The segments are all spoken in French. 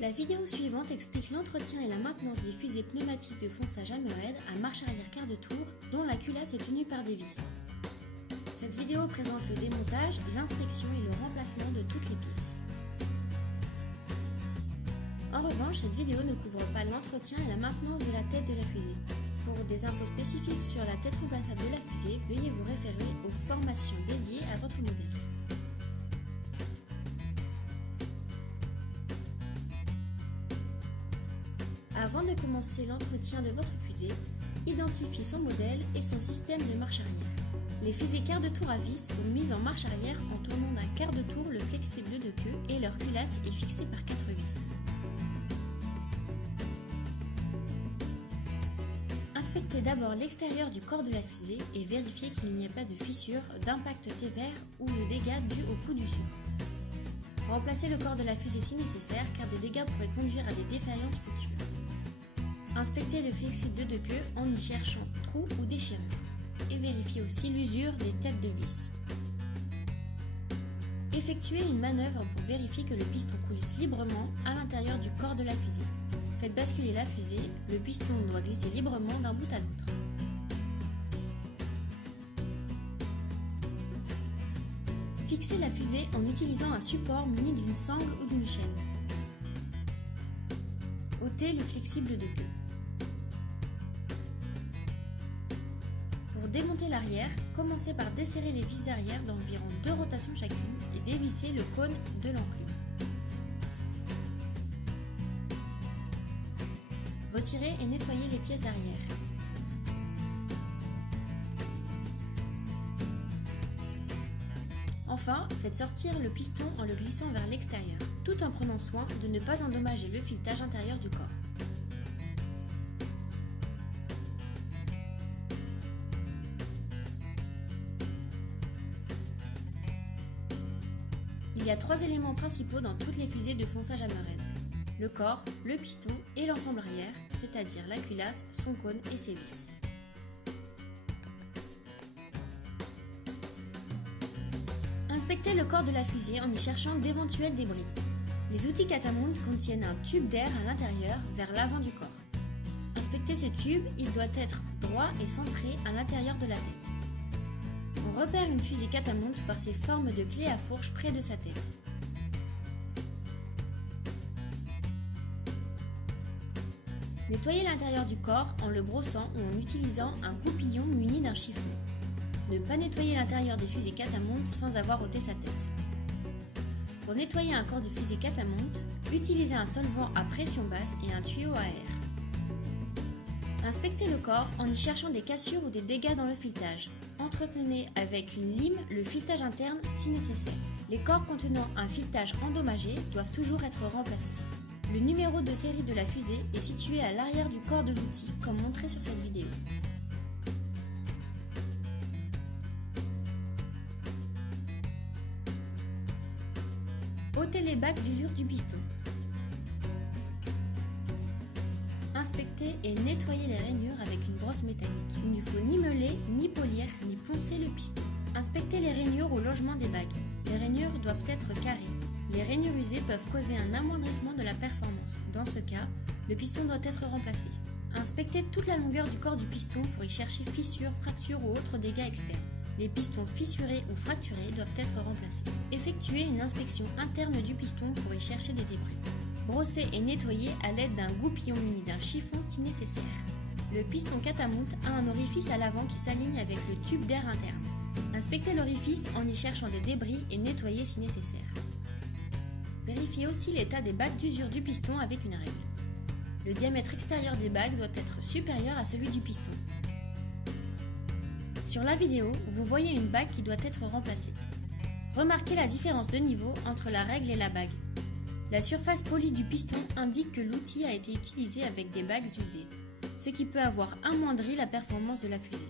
La vidéo suivante explique l'entretien et la maintenance des fusées pneumatiques de fonçage Hammerhead à marche arrière quart de tour dont la culasse est tenue par des vis. Cette vidéo présente le démontage, l'inspection et le remplacement de toutes les pièces. En revanche, cette vidéo ne couvre pas l'entretien et la maintenance de la tête de la fusée. Pour des infos spécifiques sur la tête remplaçable de la fusée, veuillez vous référer aux formations dédiées à votre modèle. Avant de commencer l'entretien de votre fusée, identifiez son modèle et son système de marche arrière. Les fusées quart de tour à vis sont mises en marche arrière en tournant d'un quart de tour le flexible de queue et leur culasse est fixée par 4 vis. Inspectez d'abord l'extérieur du corps de la fusée et vérifiez qu'il n'y ait pas de fissure, d'impact sévère ou de dégâts dus au coup d'usure. Remplacez le corps de la fusée si nécessaire car des dégâts pourraient conduire à des défaillances futures. Inspectez le flexible de queue en y cherchant trous ou déchirures et vérifiez aussi l'usure des têtes de vis. Effectuez une manœuvre pour vérifier que le piston coulisse librement à l'intérieur du corps de la fusée. Faites basculer la fusée, le piston doit glisser librement d'un bout à l'autre. Fixez la fusée en utilisant un support muni d'une sangle ou d'une chaîne. Ôtez le flexible de queue. Pour démonter l'arrière, commencez par desserrer les vis arrière d'environ 2 rotations chacune et dévisser le cône de l'enclume. Retirez et nettoyez les pièces arrière. Enfin, faites sortir le piston en le glissant vers l'extérieur, tout en prenant soin de ne pas endommager le filetage intérieur du corps. Il y a 3 éléments principaux dans toutes les fusées de fonçage Hammerhead. Le corps, le piston et l'ensemble arrière, c'est-à-dire la culasse, son cône et ses vis. Inspectez le corps de la fusée en y cherchant d'éventuels débris. Les outils Catamount contiennent un tube d'air à l'intérieur vers l'avant du corps. Inspectez ce tube, il doit être droit et centré à l'intérieur de la tête. On repère une fusée Catamount par ses formes de clés à fourche près de sa tête. Nettoyez l'intérieur du corps en le brossant ou en utilisant un goupillon muni d'un chiffon. Ne pas nettoyer l'intérieur des fusées Catamount sans avoir ôté sa tête. Pour nettoyer un corps de fusée Catamount, utilisez un solvant à pression basse et un tuyau à air. Inspectez le corps en y cherchant des cassures ou des dégâts dans le filetage. Entretenez avec une lime le filetage interne si nécessaire. Les corps contenant un filetage endommagé doivent toujours être remplacés. Le numéro de série de la fusée est situé à l'arrière du corps de l'outil, comme montré sur cette vidéo. Ôtez les bacs d'usure du piston. Inspectez et nettoyez les rainures avec une brosse métallique. Il ne faut ni meuler, ni polir, ni poncer le piston. Inspectez les rainures au logement des bagues. Les rainures doivent être carrées. Les rainures usées peuvent causer un amoindrissement de la performance. Dans ce cas, le piston doit être remplacé. Inspectez toute la longueur du corps du piston pour y chercher fissures, fractures ou autres dégâts externes. Les pistons fissurés ou fracturés doivent être remplacés. Effectuez une inspection interne du piston pour y chercher des débris. Brossez et nettoyez à l'aide d'un goupillon muni d'un chiffon si nécessaire. Le piston Catamount a un orifice à l'avant qui s'aligne avec le tube d'air interne. Inspectez l'orifice en y cherchant des débris et nettoyez si nécessaire. Vérifiez aussi l'état des bacs d'usure du piston avec une règle. Le diamètre extérieur des bacs doit être supérieur à celui du piston. Sur la vidéo, vous voyez une bague qui doit être remplacée. Remarquez la différence de niveau entre la règle et la bague. La surface polie du piston indique que l'outil a été utilisé avec des bagues usées, ce qui peut avoir amoindri la performance de la fusée.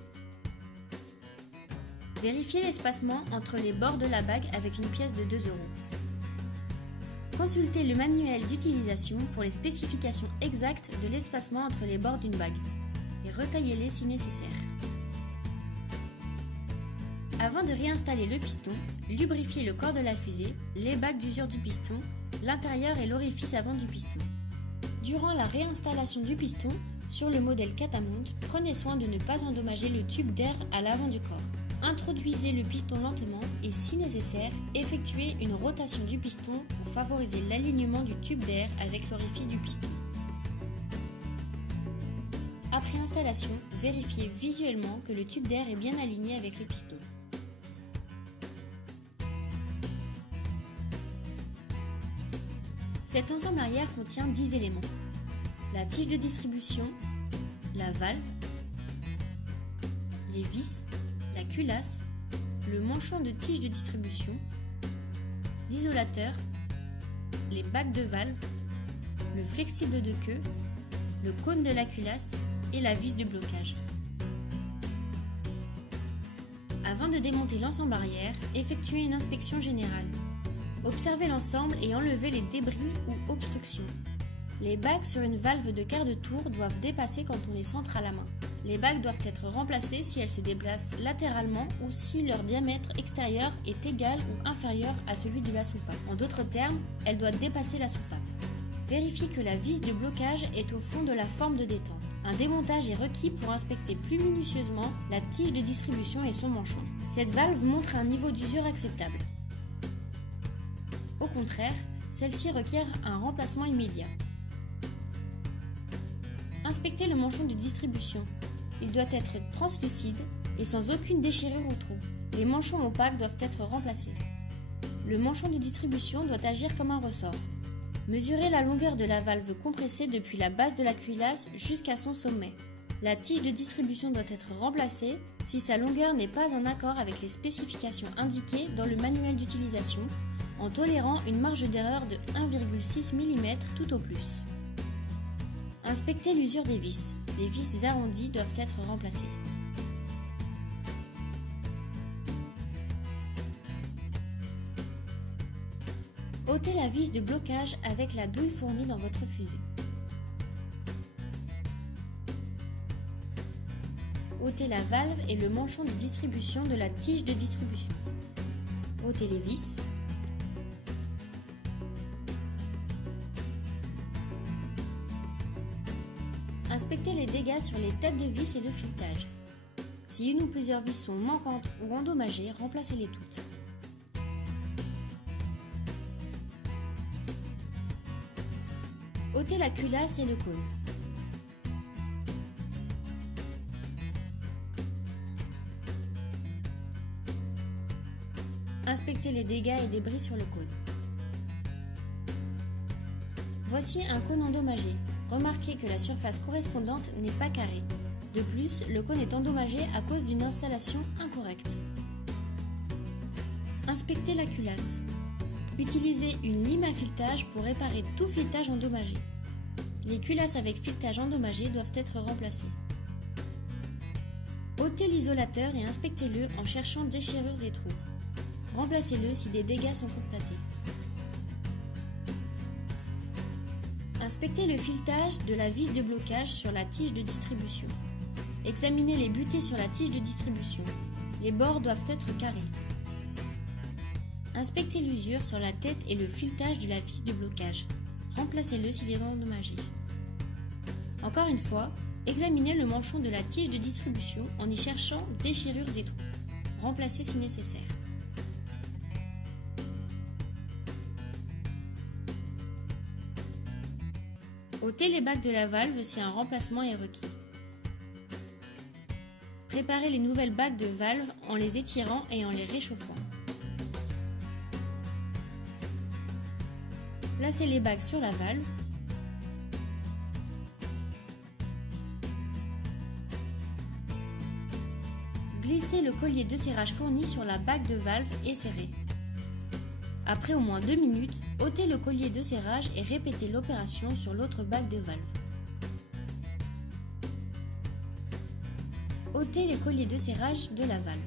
Vérifiez l'espacement entre les bords de la bague avec une pièce de 2 €. Consultez le manuel d'utilisation pour les spécifications exactes de l'espacement entre les bords d'une bague et retaillez-les si nécessaire. Avant de réinstaller le piston, lubrifiez le corps de la fusée, les bacs d'usure du piston, l'intérieur et l'orifice avant du piston. Durant la réinstallation du piston, sur le modèle Catamount, prenez soin de ne pas endommager le tube d'air à l'avant du corps. Introduisez le piston lentement et, si nécessaire, effectuez une rotation du piston pour favoriser l'alignement du tube d'air avec l'orifice du piston. Après installation, vérifiez visuellement que le tube d'air est bien aligné avec le piston. Cet ensemble arrière contient 10 éléments. La tige de distribution, la valve, les vis, la culasse, le manchon de tige de distribution, l'isolateur, les bacs de valve, le flexible de queue, le cône de la culasse et la vis de blocage. Avant de démonter l'ensemble arrière, effectuez une inspection générale. Observez l'ensemble et enlevez les débris ou obstructions. Les bacs sur une valve de quart de tour doivent dépasser quand on les centre à la main. Les bacs doivent être remplacés si elles se déplacent latéralement ou si leur diamètre extérieur est égal ou inférieur à celui de la soupape. En d'autres termes, elles doivent dépasser la soupape. Vérifiez que la vis de blocage est au fond de la forme de détente. Un démontage est requis pour inspecter plus minutieusement la tige de distribution et son manchon. Cette valve montre un niveau d'usure acceptable. Au contraire, celle-ci requiert un remplacement immédiat. Inspectez le manchon de distribution. Il doit être translucide et sans aucune déchirure ou trou. Les manchons opaques doivent être remplacés. Le manchon de distribution doit agir comme un ressort. Mesurez la longueur de la valve compressée depuis la base de la culasse jusqu'à son sommet. La tige de distribution doit être remplacée si sa longueur n'est pas en accord avec les spécifications indiquées dans le manuel d'utilisation, en tolérant une marge d'erreur de 1,6 mm tout au plus. Inspectez l'usure des vis. Les vis arrondies doivent être remplacées. Ôtez la vis de blocage avec la douille fournie dans votre fusée. Ôtez la valve et le manchon de distribution de la tige de distribution. Ôtez les vis. Inspectez les dégâts sur les têtes de vis et le filetage. Si une ou plusieurs vis sont manquantes ou endommagées, remplacez-les toutes. Ôtez la culasse et le cône. Inspectez les dégâts et débris sur le cône. Voici un cône endommagé. Remarquez que la surface correspondante n'est pas carrée. De plus, le cône est endommagé à cause d'une installation incorrecte. Inspectez la culasse. Utilisez une lime à filetage pour réparer tout filetage endommagé. Les culasses avec filetage endommagé doivent être remplacées. Ôtez l'isolateur et inspectez-le en cherchant déchirures et trous. Remplacez-le si des dégâts sont constatés. Inspectez le filetage de la vis de blocage sur la tige de distribution. Examinez les butées sur la tige de distribution. Les bords doivent être carrés. Inspectez l'usure sur la tête et le filetage de la vis de blocage. Remplacez-le s'il est endommagé. Encore une fois, examinez le manchon de la tige de distribution en y cherchant déchirures et trous. Remplacez si nécessaire. Ôtez les bacs de la valve si un remplacement est requis. Préparez les nouvelles bacs de valve en les étirant et en les réchauffant. Placez les bacs sur la valve. Glissez le collier de serrage fourni sur la bac de valve et serrez. Après au moins 2 minutes, ôtez le collier de serrage et répétez l'opération sur l'autre bac de valve. Ôtez les colliers de serrage de la valve.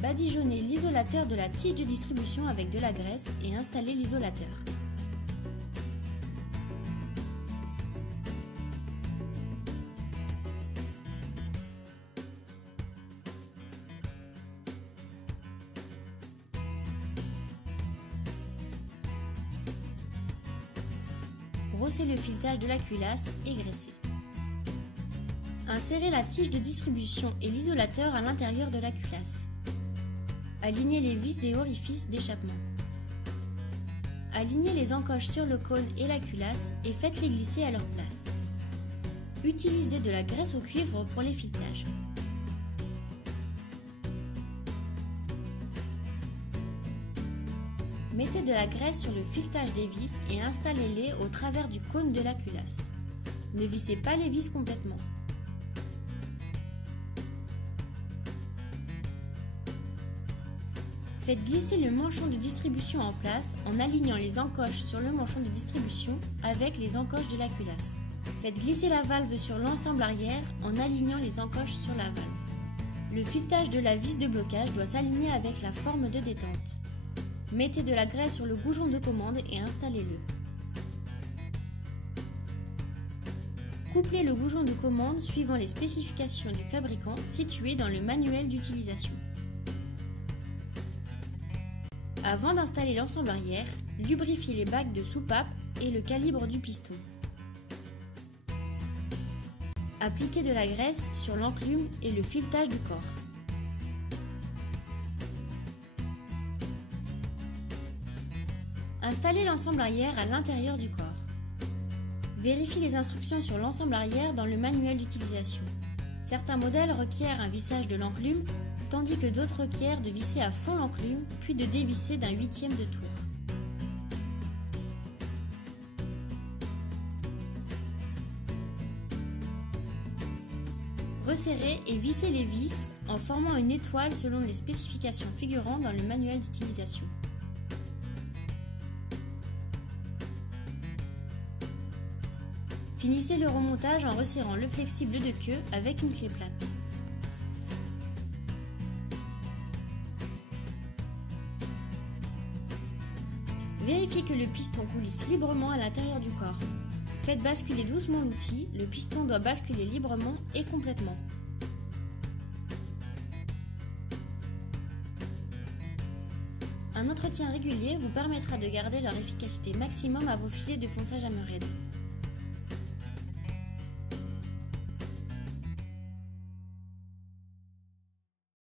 Badigeonnez l'isolateur de la tige de distribution avec de la graisse et installez l'isolateur. brosser le filetage de la culasse et graisser. Insérez la tige de distribution et l'isolateur à l'intérieur de la culasse. Alignez les vis et orifices d'échappement. Alignez les encoches sur le cône et la culasse et faites-les glisser à leur place. Utilisez de la graisse au cuivre pour les filetages. Mettez de la graisse sur le filetage des vis et installez-les au travers du cône de la culasse. Ne vissez pas les vis complètement. Faites glisser le manchon de distribution en place en alignant les encoches sur le manchon de distribution avec les encoches de la culasse. Faites glisser la valve sur l'ensemble arrière en alignant les encoches sur la valve. Le filetage de la vis de blocage doit s'aligner avec la forme de détente. Mettez de la graisse sur le goujon de commande et installez-le. Couplez le goujon de commande suivant les spécifications du fabricant situées dans le manuel d'utilisation. Avant d'installer l'ensemble arrière, lubrifiez les bagues de soupape et le calibre du piston. Appliquez de la graisse sur l'enclume et le filetage du corps. Installez l'ensemble arrière à l'intérieur du corps. Vérifiez les instructions sur l'ensemble arrière dans le manuel d'utilisation. Certains modèles requièrent un vissage de l'enclume, tandis que d'autres requièrent de visser à fond l'enclume, puis de dévisser d'un 1/8 de tour. Resserrez et vissez les vis en formant une étoile selon les spécifications figurant dans le manuel d'utilisation. Finissez le remontage en resserrant le flexible de queue avec une clé plate. Vérifiez que le piston coulisse librement à l'intérieur du corps. Faites basculer doucement l'outil, le piston doit basculer librement et complètement. Un entretien régulier vous permettra de garder leur efficacité maximum à vos fusées de fonçage hammerhead.